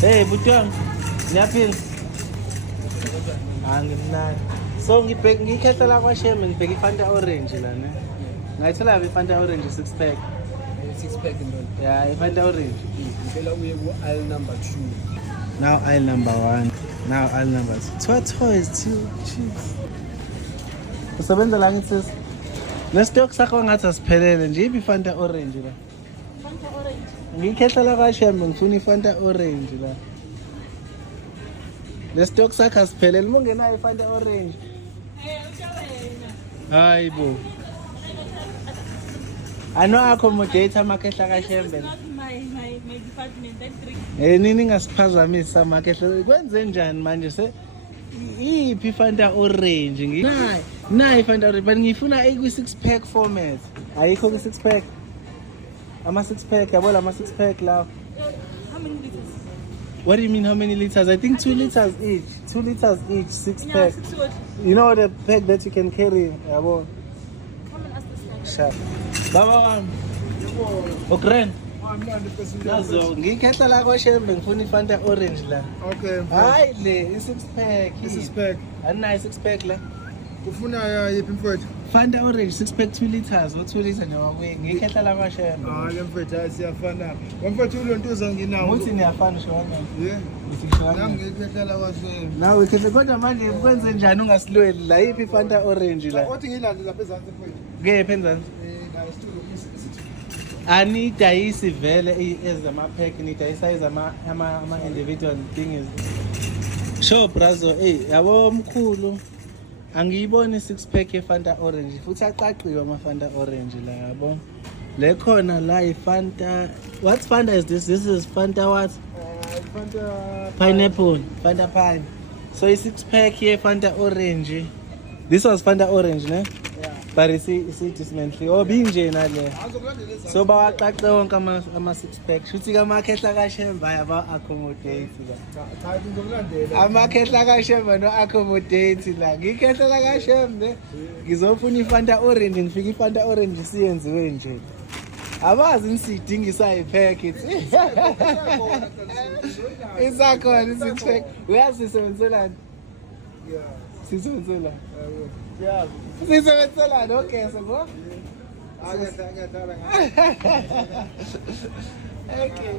Hey, butwang. Ngiyaphila. Angimnandi. So ngikhetha la kwaShem ngibheka iFanta orange la ne. Ngayithola iFanta orange 6 pack. 6 pack intoni? Yeah, iFanta orange. Ngicela uye ku-aisle number 2. Now aisle number 1. Now aisle number 2. Toys too cheap. Usebenza la ngithi sis. Nestock sakho ngathi asiphelele nje iFanta orange la. Fanta orange. Ngikhetha la kwaShem ngifuna iFanta orange la. Nestock sakho asiphelele mungenayo iFanta orange. Hayi bo. Ano accommodate amakehla kaShembe. Not my department. That drink. Nini ngasiphazamisa amakehla. Kwenze njani manje se iphi iFanta orange nayi iFanta orange but ngifuna kwi 6 pack format. Ayikho kwi 6 pack. Ama 6 pack yabo la 6 pack la. How many liters? What do you mean how many liters? I think 2 liters each. 2 liters each 6 Yeah, pack. 6 what? You know the pack that you can carry yabo. Come and ask this guy. Sharp. Baba wami. Okren. Amnandi person. Nazo ngikhetha la kwaShembe ngifuna iFanta orange la. Okay. Hayi le i6 pack. This is pack. Aninayo 6 pack la. Ufuna yiphi mfowethu? Fanta orange 6 pack 2 liters, o 2 liters noma ngikhetha la kwaShembe. Le mfowethu siyafana. Mfowethu ulontuza nginawo. Uthi niyafana shona. Yeah. Uthi shona. Nami ngikhetha la kwaShembe. Nawe ukhethe kodwa manje kwenze njani ungasilweli la iphi iFanta orange la. Othi ngilande lapha ezantsi mfowethu. Kephi enzani? Nayo isitulo isithi. Anidayisi vele ezama pack nidayisa ezama individual things. Sure brazo, yabo omkhulu. Angiyiboni 6 pack yeFanta orange futhi aqaqiwe amaFanta orange la yabo. Le khona la iFanta. What Fanta is this? This is Fanta what? Fanta Pineapple, Fanta pine. So it's 6 pack here Fanta orange. This was Fanta orange, ne? Yeah. But it's dismantly. Oh binje na le. Azokulandela ezantsi. So bawaqaqe wonke ama 6 pack. Shuthi kamakhetla kaShembe aba accommodate la. Cha ngizokulandela. Amakhetla kaShembe no accommodate la. Ngikhetla la kaShembe. Ngizofuna iFanta orange ngifika iFanta orange siyenziwe nje. Abazi nisidingisa ipacket. Isakhona i6 pack. Uyasisebenzelana? Yeah. Sisebenzelana? Yeah. Sisebenzelana okay so go. Aketha. Okay.